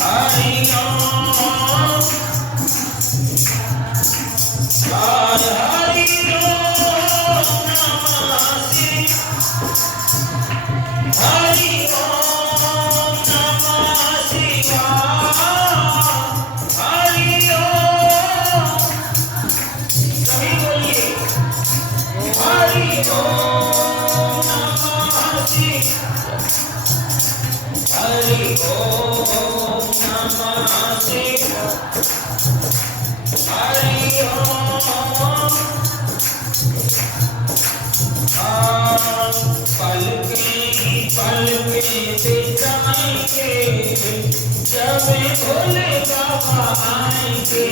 हरि ओम हरि ओम नमः शिवाय हरि ओम नमः शिवाय हरि ओम सभी बोलिए हरि ओम नमः शिवाय हरि ओम नमः शिवाय हरि ओम पलके बिछाएंगे जब भोले बाबा आएंगे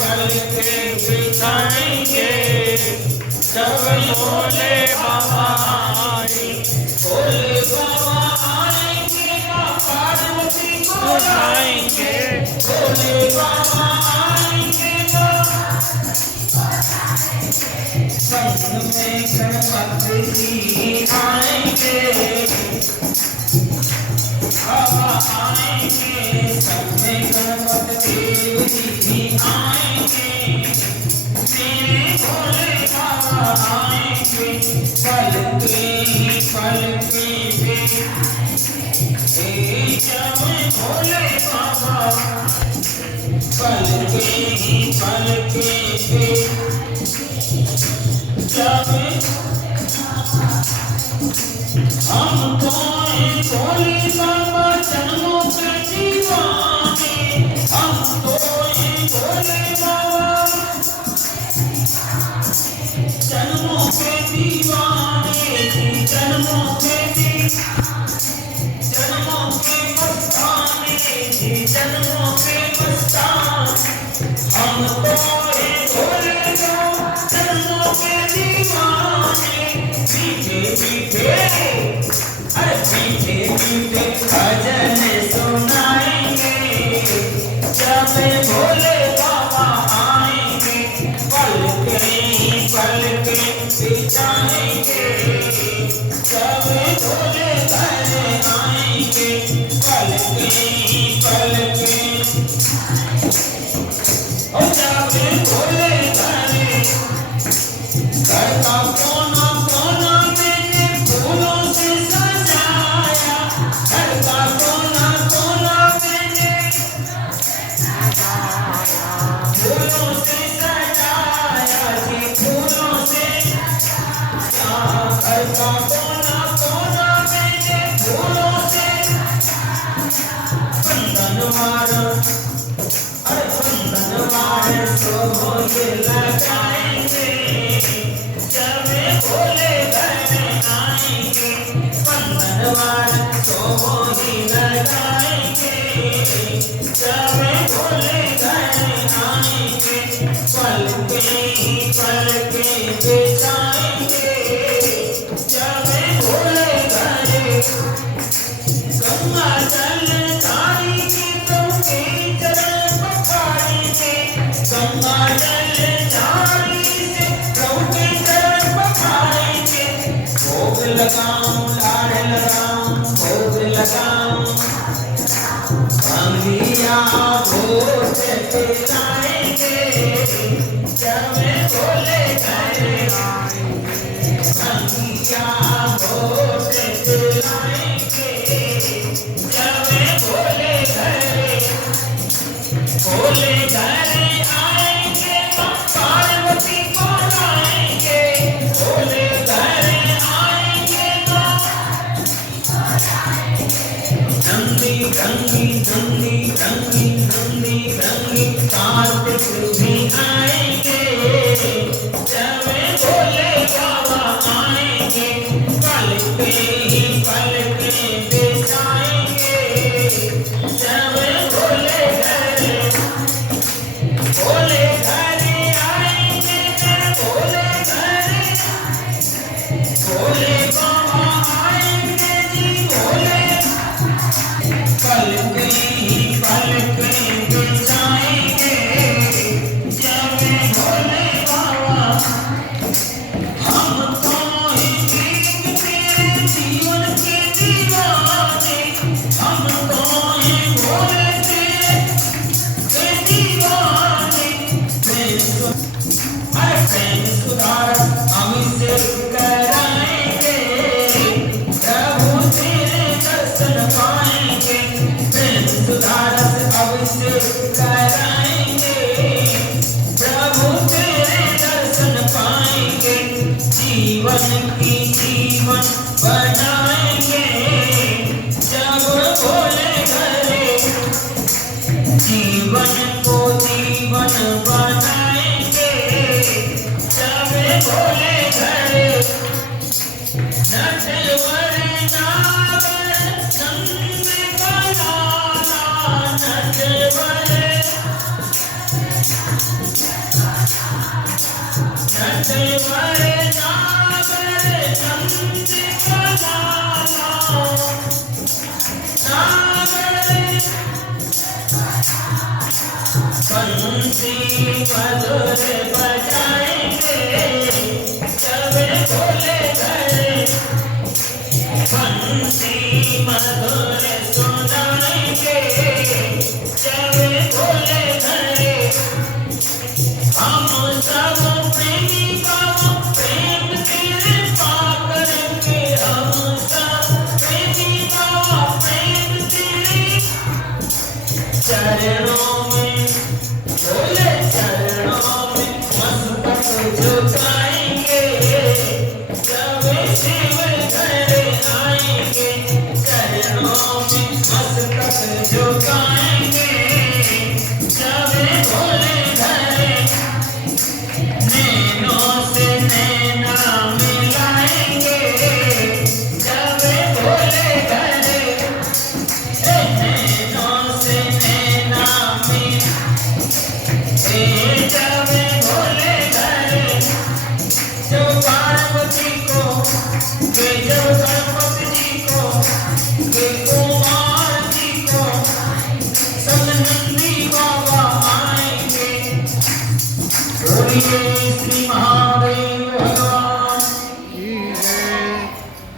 पलके बिछाएंगे जब भोले बाबा आएंगे भोले बाबा आएंगे माँ पार्वती को लाएंगे भोले बाबा आएंगे संग में गणपति जी आएंगे बाबा आएंगे संग में गणपति जी आएंगे मेरे भोले बाबा आएंगे पलके जब भोले बाबा पलके हम तो भोले बाबा जन्मों के दीवाने हम तो भोले बाबा जन्मों के दीवाने जन्मों के मस्ताने जन्मों के मस्ताने हम तो भोले बाबा जन्मों के दीवाने मीठे भजन सुनाएंगे जब भोले बाबा आएंगे पलके बिछाएंगे जब भोले घर आएंगे पलके जब भोले घर का कोना मैंने फूलों से सजाया घर का कोना मैंने फूलों से सजाया जी फूलों से घर का कोना मैंने फूलों से बंधनवार सोहे लगाएंगे जब भोले घर आएंगे बंधनवार सोहे लगाएंगे जब भोले घर आएंगे पलके बिछाएंगे जब भोले घर गंगा जल धारी की प्रभु के चरण पखारेंगे गंगा जल धारी से प्रभु के चरण पखारेंगे भोग लगाऊं लाड़ लगाऊं भोग लगाऊं अंगिया भोग पिलाएंगे जब भोले घर आएंगे अंगिया भोग पिलाएंगे जब भोले घर आएंगे पार्वती को लाएंगे भोले घर आएंगे नंदी कार्तिक भी आएंगे जब भोले बाबा आएंगे पलके बिछाएंगे जब भोले घर आएंगे भोले बाबा आएंगे जी भोले पलके बिछाएंगे जब भोले बाबा जीवन को जीवन बनाएंगे जब भोले घरे नटवर नागर नंद का लाला नटवर नागर नंद का लाला बंसी मधुर बजाएंगे जब भोले घरे बंसी मधुर सुनाएंगे जब भोले घरे हम सब प्रेमी बाबा प्रेम तेरे पाकर के हम सब प्रेमी बाबा प्रेम तेरे चरणों में भोले चरणों में मस्तक झुकाएंगे जब शिव घरे आएंगे चरणों में मस्तक झुकाएंगे जब भोले घरे नैनों से नैना मिलाएंगे जब भोले घरे नैनों से नैना जब भोले घरे जब पार्वती को जब गणपति जी को कुमार जी को सब नंदी बाबा आएंगे बोलिए श्री महादेव भगवान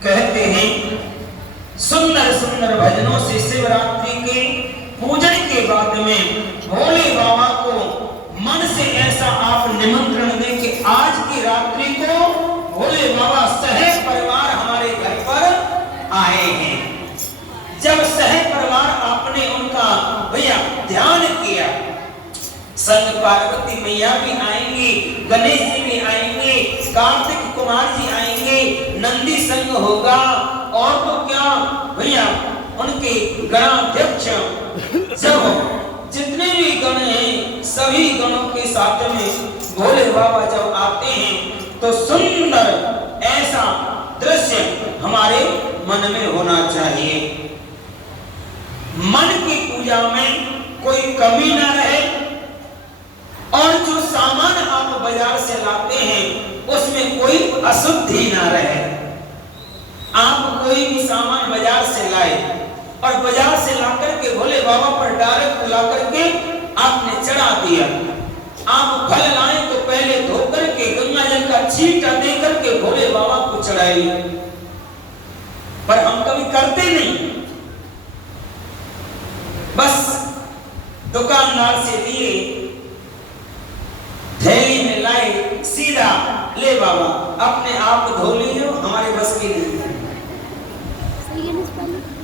कहते हैं सुंदर सुंदर भजनों से शिवरात्रि के पूजन के बाद में भोले बाबा को मन से ऐसा आप निमंत्रण दें कि आज की रात्रि को भोले बाबा सहे परिवार हमारे घर पर आए हैं। जब सहे परिवार आपने उनका भैया ध्यान किया, संग पार्वती मैया भी आएंगी, गणेश जी भी आएंगे, कार्तिक कुमार जी आएंगे, नंदी संग होगा और तो क्या भैया उनके गणाध्यक्ष सब जितने भी गण हैं सभी गणों के साथ में भोले बाबा जब आते हैं तो सुंदर ऐसा दृश्य हमारे मन में होना चाहिए। मन की पूजा में कोई कमी ना रहे और जो सामान आप बाजार से लाते हैं उसमें कोई अशुद्धि ना रहे। आप कोई भी सामान बाजार से लाए और बाजार से लाकर के भोले बाबा पर डायरेक्ट लाकर के आपने चढ़ा दिया। आप फल लाए तो पहले धोकर के गंगा जल का छींटा देकर के भोले बाबा को चढ़ाई, पर हम कभी करते नहीं। बस दुकानदार से लिए थैली में लाए सीधा ले बाबा अपने आप धो लीजिए, हमारे बस की नहीं।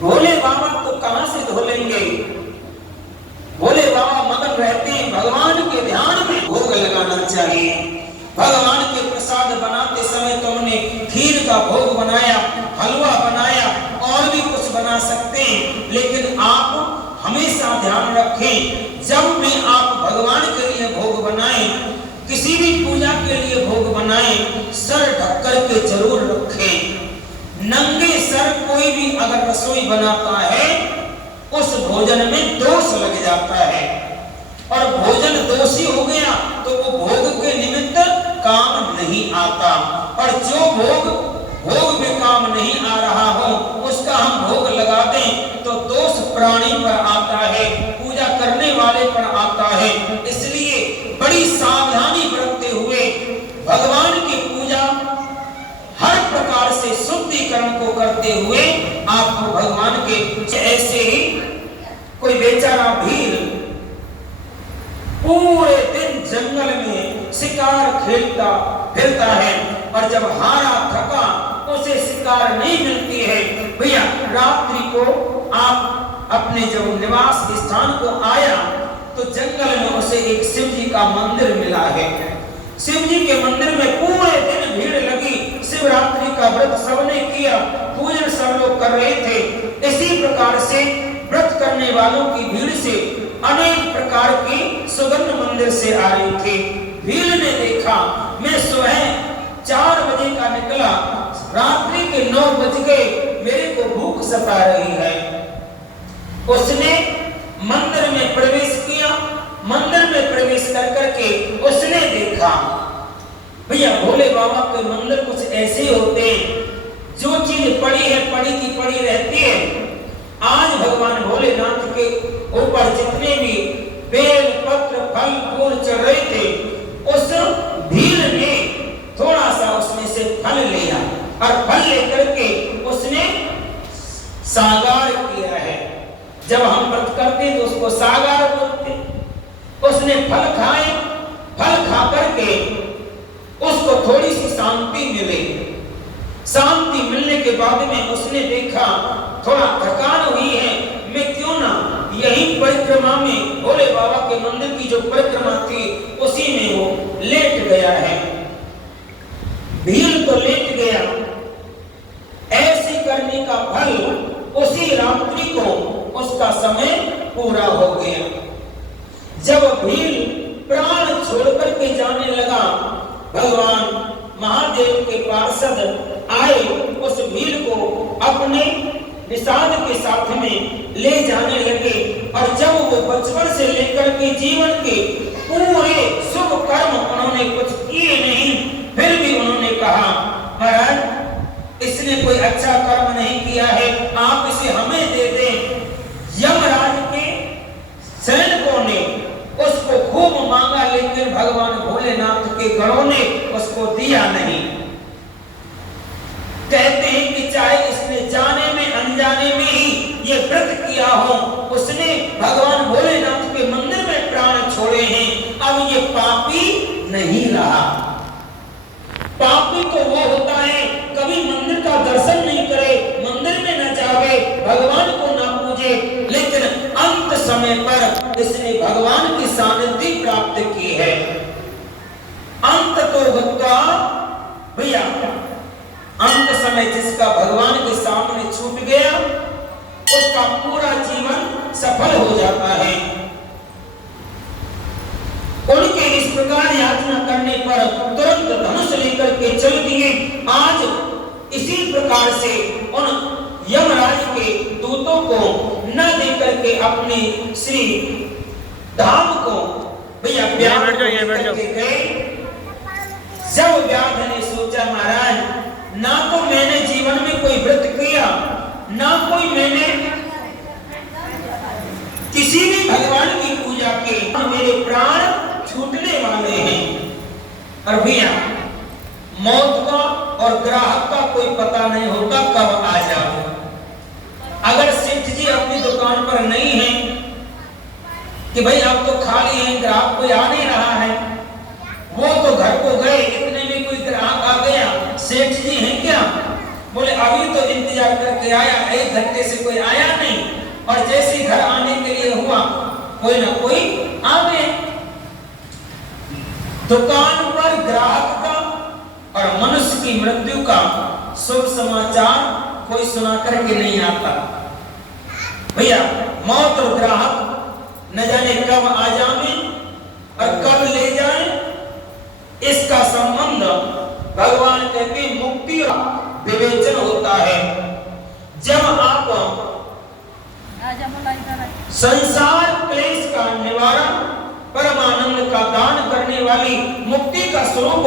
भोले बाबा को कहां से धो लेंगे? भोले बाबा मगन रहते हैं भगवान के ध्यान में। भोग लगाना चाहिए। भगवान के प्रसाद बनाते समय तुमने खीर का भोग बनाया, हलवा बनाया, और भी कुछ बना सकते हैं, लेकिन आप हमेशा ध्यान रखें जब भी आप भगवान के लिए भोग बनाएं, किसी भी पूजा के लिए भोग बनाएं, सर ढक कर के जरूर रखें। नंगे सर कोई भी अगर रसोई बनाता है उस भोजन में दोष लग जाता है, और भोजन दोषी हो गया तो वो भोग के निमित्त काम नहीं आता। और जो भोग में काम नहीं आ रहा हो उसका हम भोग लगा दें तो दोष प्राणी पर आता है, पूजा करने वाले पर आता है। इसलिए बड़ी सावधानी बरतते हुए भगवान की पूजा हर प्रकार से शुद्धिकरण को करते हुए आपको भगवान के ऐसे ही कोई बेचारा भील पूरे दिन जंगल में शिकार खेलता फिरता है, और जब हारा थका उसे शिकार नहीं मिलती है, भैया रात्रि को आप अपने जब निवास स्थान को आया तो जंगल में उसे एक शिव जी का मंदिर मिला है। शिव जी के मंदिर में पूरे दिन भीड़ लगी, शिवरात्रि का व्रत सबने किया, पूजन सब लोग कर रहे थे। इसी प्रकार से व्रत करने वालों की भीड़ से अनेक प्रकार प्रकार की सुगंध मंदिर से आ रही थी। भील ने देखा, मैं सुबह 4 बजे का निकला, रात्रि के 9 बज गए, मेरे को भूख सता रही है। उसने मंदिर में प्रवेश किया। मंदिर में प्रवेश कर करके उसने देखा, भैया भोले बाबा के मंदिर कुछ ऐसे होते हैं, जो चीज पड़ी है पड़ी की पड़ी रहती है। आज भगवान भोलेनाथ के ऊपर जितने भी बेल पत्र फल फूल चढ़ रहे थे, उस भील ने थोड़ा सा उसमें से फल लिया और फल लेकर के उसने सागार किया है। जब हम व्रत करते तो उसको सागार बोलते। उसने फल खाए, फल खा करके उसको थोड़ी सी शांति मिली। शांति मिलने के बाद में उसने देखा थोड़ा थकान हुई है, मैं क्यों ना यही परिक्रमा में भोले बाबा के मंदिर की जो परिक्रमा थी उसी में वो लेट गया है। भील तो लेट गया। ऐसे करने का फल उसी रात्रि को उसका समय पूरा हो गया। जब भील प्राण छोड़ करके जाने लगा, भगवान महादेव के पार्षद आए, उस भील को अपने निषाद के साथ में ले जाने लगे। और जब वो बचपन से लेकर के जीवन के पूरे शुभ कर्म उन्होंने कुछ किए नहीं, फिर भी उन्होंने कहा, महाराज इसने कोई अच्छा कर्म नहीं किया है, आप इसे हमें दे दें। यमराज के सैनिकों ने उसको खूब मांगा, लेकिन भगवान भोलेनाथ के गणों ने उसको दिया नहीं। कहते हैं कि चाहे इसने जाने में अनजाने में ही ये व्रत किया हो, उसने भगवान भोलेनाथ के मंदिर में प्राण छोड़े हैं, अब ये पापी नहीं रहा। पापी तो वो होता है कभी मंदिर का दर्शन नहीं करे, मंदिर में न जावे, भगवान को न पूजे, लेकिन अंत समय पर इसने भगवान की सानिध्य प्राप्त की है। अंत तो भक्ता भैया, अंत समय जिसका भगवान के सामने छूट गया, उसका पूरा जीवन सफल हो जाता है। उनके इस प्रकार याचना करने पर तुरंत धनुष लेकर के चल दिए। आज इसी प्रकार से उन यमराज के दूतों को न देकर के अपने श्री धाम को भैया व्याध गए। जब व्याध ने सोचा, महाराज ना तो मैंने जीवन में कोई व्रत किया, ना कोई मैंने किसी भी भगवान की पूजा की, मेरे प्राण छूटने वाले हैं। और भैया मौत का और ग्राहक का कोई पता नहीं होता कब आ जाए। अगर सेठ जी अपनी दुकान पर नहीं है कि भाई अब तो खाली है, ग्राहक कोई आ नहीं रहा है, वो तो घर को गए, इतने में कोई ग्राहक आ गया, सेठ जी हैं क्या? बोले अभी तो इंतजार करके आया, 1 घंटे से कोई आया नहीं, और जैसे घर आने के लिए हुआ कोई ना कोई आ गए। दुकान पर ग्राहक का और मनुष्य की मृत्यु का शुभ समाचार कोई सुना करके नहीं आता। भैया मौत और ग्राहक न जाने कब आ जाए और कब ले जाए, इसका संबंध भगवान कहते मुक्ति और विवेचन होता है। जब आप संसार क्लेश का निवारण, परमानंद का दान करने वाली मुक्ति का स्वरूप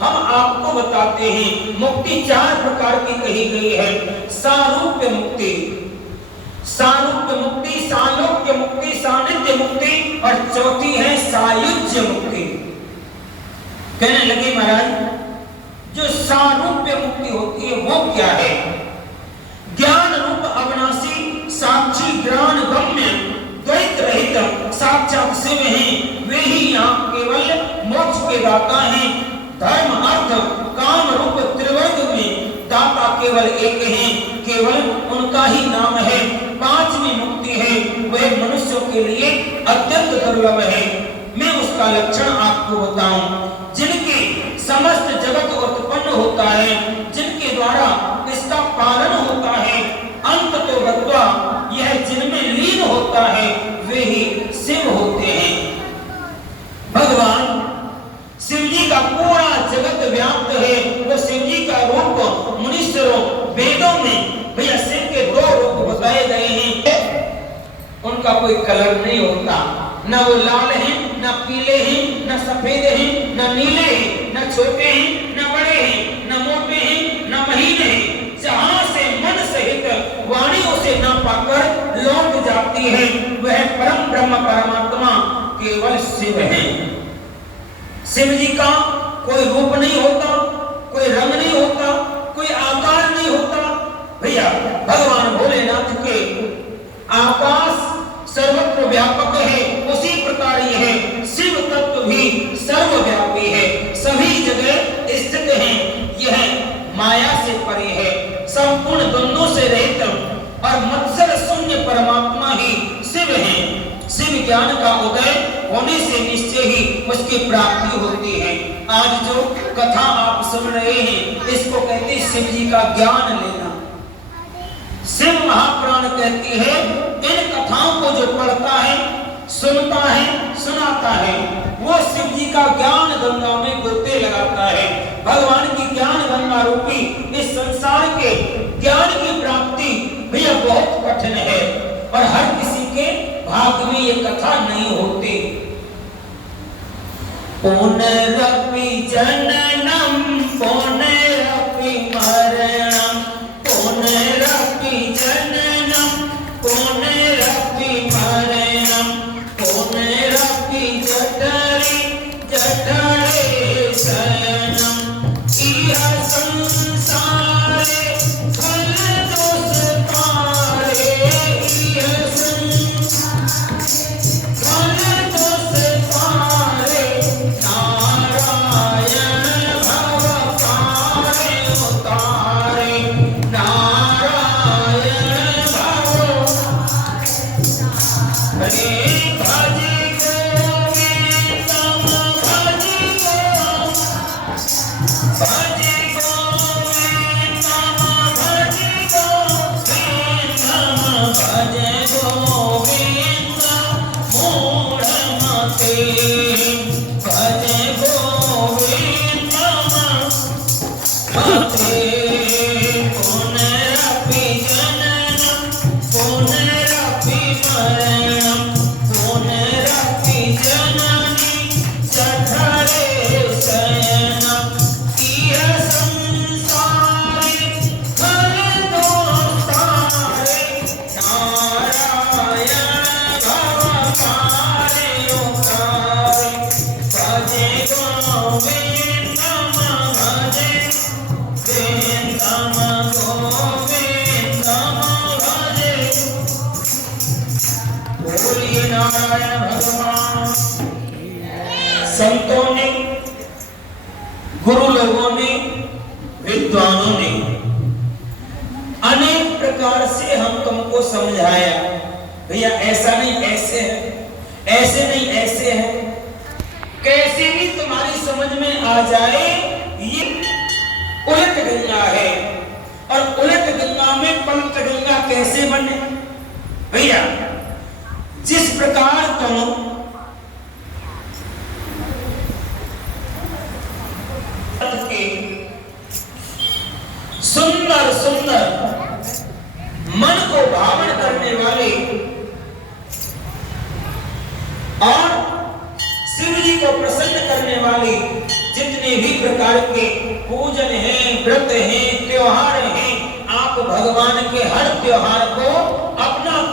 हम आपको बताते हैं। मुक्ति 4 प्रकार की कही गई है। सारूप्य मुक्ति, सारूप्य मुक्ति, सालोक्य मुक्ति, सानिध्य मुक्ति, और चौथी है सायुज्य मुक्ति। कहने लगे महाराज जो सारूप्य मुक्ति होती है वो क्या है? ज्ञान रूप अविनाशी साक्षी ज्ञान गम्य द्वैत रहित साक्षात शिव हैं, वे ही यहाँ केवल मोक्ष के दाता हैं। धर्म अर्थ काम रूप त्रिवर्ग में दाता केवल एक हैं, केवल उनका ही नाम है। 5वीं मुक्ति है, वह मनुष्यों के लिए अत्यंत दुर्लभ है। मैं उसका लक्षण आपको बताऊं। जिनके समस्त जगत उत्पन्न होता है, जिनके द्वारा इसका पालन होता है, अंत तो भगवा यह जिनमें लीन होता है, वे ही शिव होते हैं। बताए गए हैं, उनका कोई कलर नहीं होता, न वो लाल हैं, न पीले हैं, न सफेद हैं, न नीले हैं, न छोटे हैं, न बड़े हैं, न मोटे हैं, न महीन हैं। जहां से मन सहित वाणी उसे न पाकर लौट जाती है, वह परम ब्रह्म परमात्मा केवल शिव है। शिव जी का कोई रूप नहीं होता, कोई रंग नहीं होता, कोई आकार नहीं होता। भैया भगवान भोलेनाथ के आकाश सर्वत्र व्यापक है, उसी प्रकार ये है शिव तत्व भी सर्वव्यापी है, सभी जगह स्थित है। यह माया से परे है, संपूर्ण द्वंद्वों से रहित और मत्सर शून्य परमात्मा ही शिव है। शिव ज्ञान का उदय होने से निश्चय ही उसकी प्राप्ति होती है। आज जो कथा आप सुन रहे हैं, इसको कहते हैं शिव जी का ज्ञान लेना। शिव महापुराण कहती है, इन कथाओं को जो पढ़ता है, सुनता है, सुनाता है, वो शिव जी का ज्ञान गंगा में गोते लगाता है। भगवान की ज्ञान गंगा रूपी इस संसार के ज्ञान की प्राप्ति भैया बहुत कठिन है और हर किसी के भाग्य में ये कथा नहीं होती। पुनरपि जननम पुनरपि मरणम पुनरपि जननम पुनरपि मरणम पुनरपि जठरे जठरे शयनम इह संसारे फल दोषकारे इह संसारे फल दोषकारे नारायण भवकारे उतारे नारायण भव हरे भज गोविंदम भज संतों ने, गुरु लोगों ने, विद्वानों ने अनेक प्रकार से हम तुमको समझाया, भैया ऐसा नहीं ऐसे है, ऐसे नहीं ऐसे है, कैसे भी तुम्हारी समझ में आ जाए ये उलट गंगा है। और उलट गंगा में पलट गंगा कैसे बने? भैया जिस प्रकार तुम सुंदर सुंदर मन को भावन करने वाले और शिव जी को प्रसन्न करने वाले जितने भी प्रकार के पूजन हैं, व्रत हैं, त्योहार हैं, आप भगवान के हर त्योहार को अपना